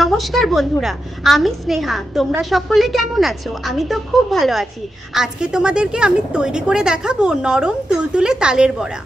নমস্কার বন্ধুরা, আমি স্নেহা। তোমরা সকলে কেমন আছো? আমি তো খুব ভালো আছি। আজকে তোমাদেরকে আমি তৈরি করে দেখাবো নরম তুলতুলে তালের বড়া।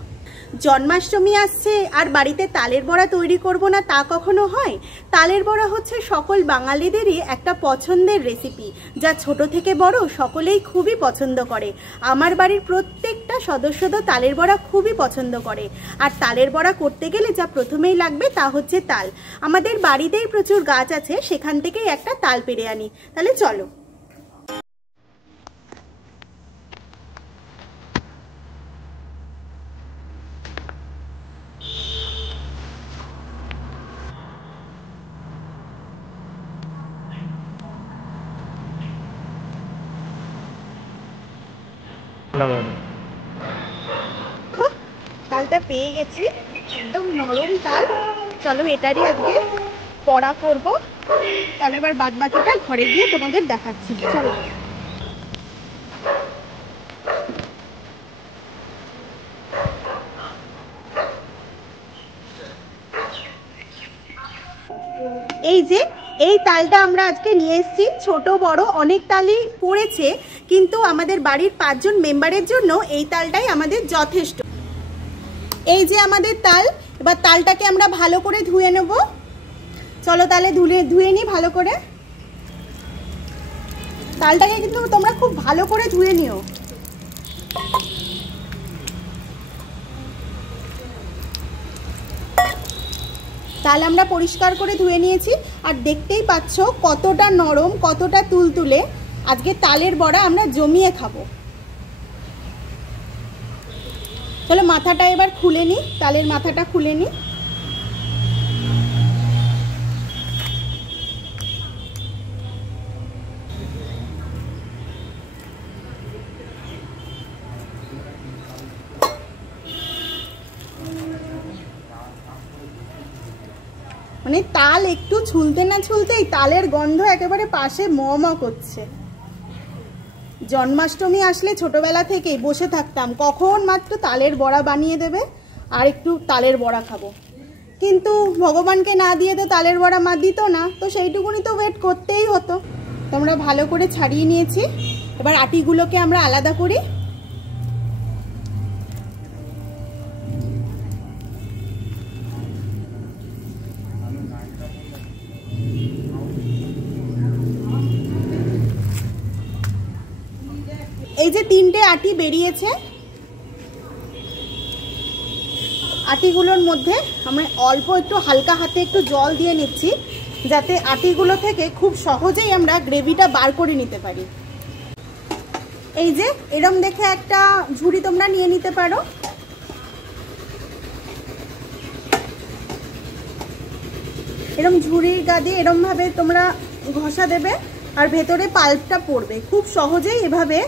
জন্মাষ্টমী আসছে আর বাড়িতে তালের বড়া তৈরি করব না তা কখনো হয়? তালের বড়া হচ্ছে সকল বাঙালিদেরই একটা পছন্দের রেসিপি, যা ছোট থেকে বড় সকলেই খুবই পছন্দ করে। আমার বাড়ির প্রত্যেকটা সদস্য তো তালের বড়া খুবই পছন্দ করে। আর তালের বড়া করতে গেলে যা প্রথমেই লাগবে তা হচ্ছে তাল। আমাদের বাড়িতেই প্রচুর গাছ আছে, সেখান থেকেই একটা তাল পেড়ে আনি। তাহলে চলো। তালটা পেয়ে গেছি, একদম নরম তাল। চলো এটারই আজকে বড়া করব। তাহলে এবার বাদ বাকিটা ঘরে গিয়ে তোমাদের দেখাচ্ছি। চলো। এই যে এই তালটা আমরা আজকে নিয়ে এসেছি। ছোট বড় অনেক তালই পড়েছে, কিন্তু আমাদের বাড়ির 5 জন মেম্বারের জন্য এই তালটাই আমাদের যথেষ্ট। এই যে আমাদের তাল, এবার তালটাকে আমরা ভালো করে ধুয়ে নেব। চলো তাহলে ধুয়ে নিই ভালো করে। তালটাকে কিন্তু তোমরা খুব ভালো করে ধুয়ে নিও। তাল আমরা পরিষ্কার করে ধুয়ে নিয়েছি, আর দেখতেই পাচ্ছ কতটা নরম, কতটা তুলতুলে। আজকে তালের বড়া আমরা জমিয়ে খাবো। চলো মাথাটা এবার খুলে নিই, তালের মাথাটা খুলে নিই। মানে তাল একটু ছুলতে না ছুলতেই তালের গন্ধ একেবারে পাশে ম করছে। জন্মাষ্টমী আসলে ছোটবেলা থেকেই বসে থাকতাম, কখন মাত্র তালের বড়া বানিয়ে দেবে আর একটু তালের বড়া খাবো। কিন্তু ভগবানকে না দিয়ে তো তালের বড়া মা দিত না, তো সেইটুকুনি তো ওয়েট করতেই হতো। তোমরা ভালো করে ছাড়িয়ে নিয়েছি। এবার আটিগুলোকে আমরা আলাদা করি। এই যে 3টে আটি বেরিয়েছে, আটিগুলোর মধ্যে আমরা অল্প একটু হালকা হাতে একটু জল দিয়ে নিচ্ছি, যাতে আটিগুলো থেকে খুব সহজেই আমরা গ্রেভিটা বার করে নিতে পারি। এই যে এরম দেখে একটা ঝুড়ি তোমরা নিয়ে নিতে পারো। এরম ঝুড়ির গা দিয়ে এরম ভাবে তোমরা ঘষা দেবে, আর ভেতরে পাল্পটা পড়বে। খুব সহজেই এভাবে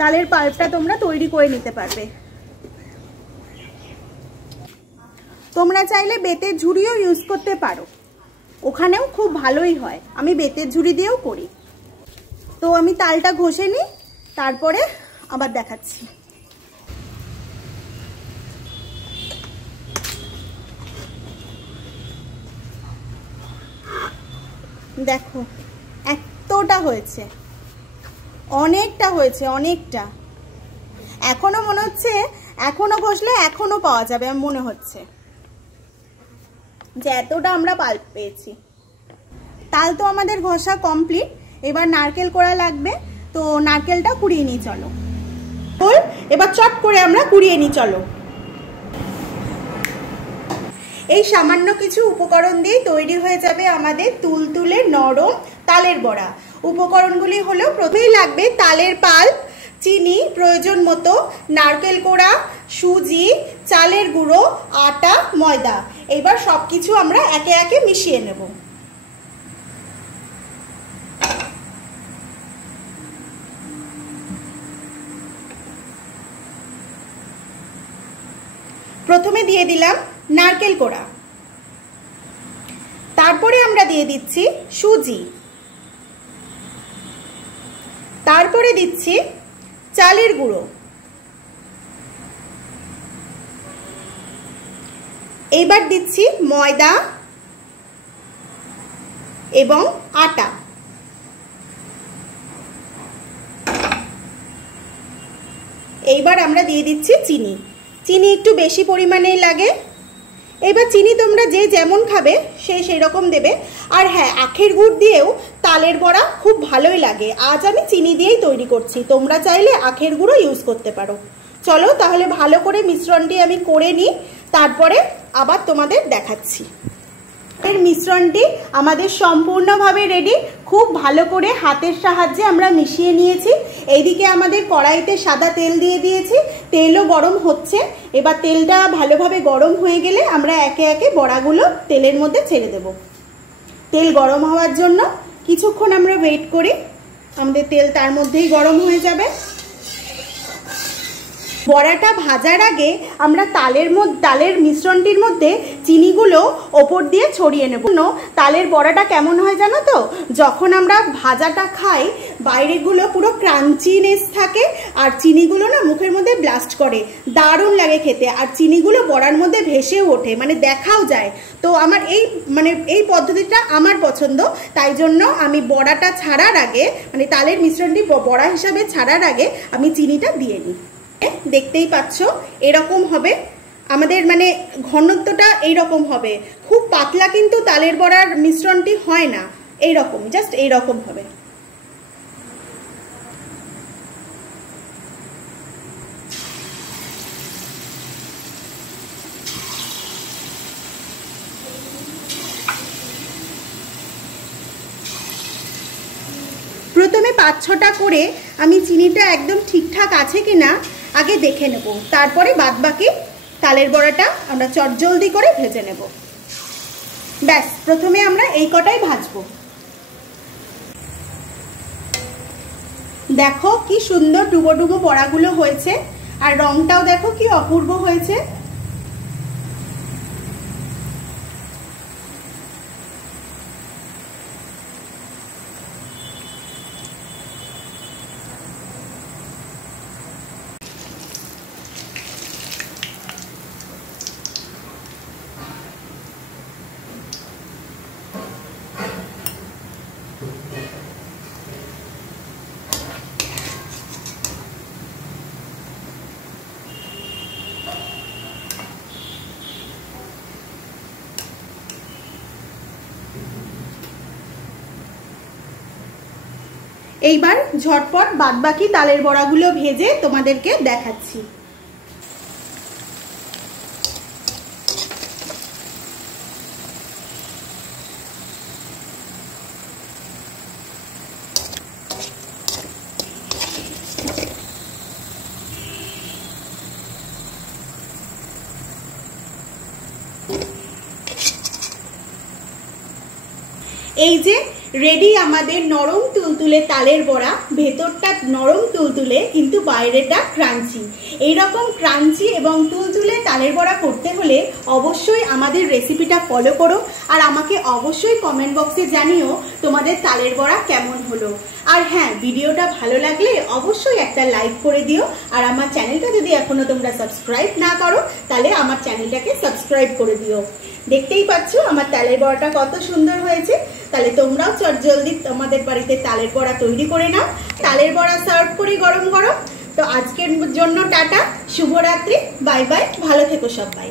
তালের পাল্পটা তোমরা তৈরি করে নিতে পারবে। তোমরা চাইলে বেতের ঝুড়িও ইউজ করতে পারো, ওখানেও খুব ভালোই হয়। আমি বেতের ঝুড়ি দিয়েও করি। তো আমি তালটা ঘষে নিই, তারপরে আবার দেখাচ্ছি। দেখো এতটা হয়েছে, অনেকটা হয়েছে, অনেকটা। এখনো মনে হচ্ছে এখনো ঘষলে এখনো পাওয়া যাবে, মনে হচ্ছে যে এতটা আমরা পাল্প পেয়েছি। তাল তো আমাদের ঘষা কমপ্লিট। এবার নারকেল কোড়া লাগবে, তো নারকেলটা কুড়িয়ে নিই। চলো এবার চট করে আমরা কুড়িয়ে নিই। চলো। এই সামান্য কিছু উপকরণ দিয়ে তৈরি হয়ে যাবে আমাদের তুলতুলে নরম তালের বড়া। উপকরণগুলি হলো, প্রথমেই লাগবে তালের পাল্প, চিনি প্রয়োজন মতো, নারকেল কোড়া, সুজি, চালের গুঁড়ো, আটা, ময়দা। এবার সবকিছু আমরা একে একে মিশিয়ে নেব। প্রথমে দিয়ে দিলাম নারকেল কোড়া, তারপরে আমরা দিয়ে দিচ্ছি সুজি, তারপরে দিচ্ছি চালের গুঁড়ো, এইবার দিচ্ছি ময়দা, এবং আটা। এইবার আমরা দিয়ে দিচ্ছি চিনি। চিনি একটু বেশি পরিমাণেই লাগে। এবার চিনি তোমরা যে যেমন খাবে সেই রকম দেবে। আর হ্যাঁ, আখের গুড় দিয়েও তালের বড়া খুব ভালোই লাগে। আজ আমি চিনি দিয়েই তৈরি করছি, তোমরা চাইলে আখের গুঁড়ো ইউজ করতে পারো। চলো তাহলে ভালো করে মিশ্রণটি আমি করে নিই, তারপরে আবার তোমাদের দেখাচ্ছি। এর মিশ্রণটি আমাদের সম্পূর্ণভাবে রেডি। খুব ভালো করে হাতের সাহায্যে আমরা মিশিয়ে নিয়েছি। এইদিকে আমাদের কড়াইতে সাদা তেল দিয়ে দিয়েছি, তেলও গরম হচ্ছে। এবার তেলটা ভালোভাবে গরম হয়ে গেলে আমরা একে একে বড়াগুলো তেলের মধ্যে ছেড়ে দেব। তেল গরম হওয়ার জন্য কিছুক্ষণ আমরা ওয়েট করি, আমাদের তেল তার মধ্যেই গরম হয়ে যাবে। বড়াটা ভাজার আগে আমরা তালের মিশ্রণটির মধ্যে চিনিগুলো ওপর দিয়ে ছড়িয়ে নেব। তালের বড়াটা কেমন হয় জানো তো, যখন আমরা ভাজাটা খাই বাইরেগুলো পুরো ক্রাঞ্চিনেস থাকে, আর চিনিগুলো না মুখের মধ্যে ব্লাস্ট করে, দারুণ লাগে খেতে। আর চিনিগুলো বড়ার মধ্যে ভেসেও ওঠে, মানে দেখাও যায়। তো আমার এই পদ্ধতিটা আমার পছন্দ, তাই জন্য আমি বড়াটা ছাড়ার আগে, মানে তালের মিশ্রণটি বড়া হিসাবে ছাড়ার আগে আমি চিনিটা দিয়ে নিই। দেখতেই পাচ্ছ এরকম হবে আমাদের, মানে ঘনত্বটা এইরকম হবে। খুব পাতলা কিন্তু তালের বড়ার মিশ্রণটি হয় না, এইরকম জাস্ট এইরকম হবে। প্রথমে 5-6টা করে আমি চিনিটা একদম ঠিকঠাক আছে কিনা আগে দেখে নেব, তারপরে বাদবাকি তালের বড়াটা আমরা চটজলদি করে ভেজে নেব। ব্যাস, প্রথমে আমরা এই কটাই ভাজবো। দেখো কি সুন্দর ডুবো ডুবো বড়াগুলো হয়েছে, আর রংটাও দেখো কি অপূর্ব হয়েছে। এইবার ঝটপট বাদবাকি তালের বড়াগুলো ভেজে তোমাদেরকে দেখাচ্ছি। এই যে রেডি আমাদের নরম তুলতুলে তালের বড়া। ভেতরটা নরম তুলতুলে কিন্তু বাইরেটা ক্রাঞ্চি। এইরকম ক্রাঞ্চি এবং তুলতুলে তালের বড়া করতে হলে অবশ্যই আমাদের রেসিপিটা ফলো করো, আর আমাকে অবশ্যই কমেন্ট বক্সে জানিও তোমাদের তালের বড়া কেমন হলো। আর হ্যাঁ, ভিডিওটা ভালো লাগলে অবশ্যই একটা লাইক করে দিও। আর আমার চ্যানেলটা যদি এখনো তোমরা সাবস্ক্রাইব না করো তাহলে আমার চ্যানেলটাকে সাবস্ক্রাইব করে দিও। দেখতেই পাচ্ছ আমার তালের বড়াটা কত সুন্দর হয়েছে। তাহলে তোমরাও চটজলদি তোমাদের বাড়িতে তালের বড়া তৈরি করে নাও। তালের বড়া সার্ভ করি গরম গরম। তো আজকের জন্য টাটা, শুভরাত্রি, বাই বাই, ভালো থেকো সবাই।